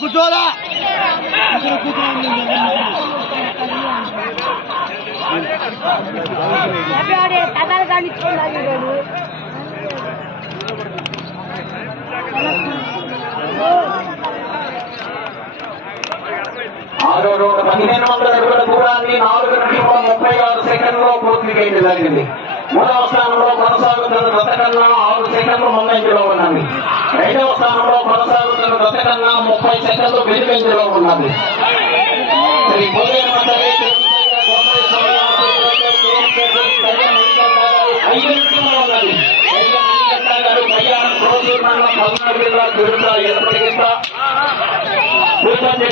కూర్చోదా తగాలు కానిచ్చుకున్నాడు 1500 అడుగుల దూరాన్ని 4 నిమిషముల 36 సెకండ్లో పూర్తి చేయడం జరిగింది. మూడవ స్థానంలో కొనసాగుతున్న గత కన్నా 6 సెకండ్లు ముందంజలో ఉన్నది. రెండవ స్థానంలో కొనసాగుతున్న గత కన్నా 30 సెకండ్లు వెనుకంజలో ఉన్నది. శ్రీ భోజన మండలి 5 నిమిషంలో ఉన్నది. పల్నాడు జిల్లా తిరుమల ఏర్పడిగిస్తా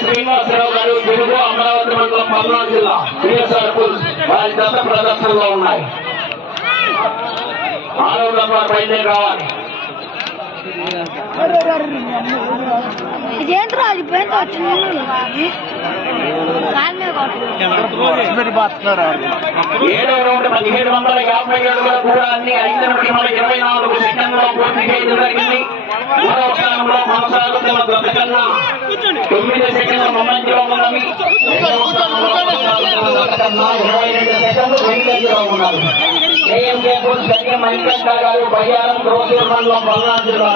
శ్రీనివాసరావు గారు తెలుగు అమరావతి మండలం పల్నాడు జిల్లా సర్కుల్ వారి దత్త ప్రదర్శనలో ఉన్నాయి. 6వ నంబర్ బయలుదేరి రావాలి. ఇదేంట్రా అది పోయింది వచ్చింది 7వ రౌండ్ 1750 అడుగుల దూరాన్ని 5 నిమిషముల 24 సెకండ్లో పూర్తి చేయడం జరిగింది. 3వ స్థానంలో కొనసాగుతున్న గత కన్నా 9 సెకండ్ల ముందంజలో ఉన్నవి. 2వ స్థానంలో కొనసాగుతున్న గత కన్నా 22 సెకండ్లు వెనుకంజలో ఉన్నవి. ఏఎంకే మణికంఠ గారు బయ్యారం గ్రోసూర్ మండలం పల్నాడు జిల్లా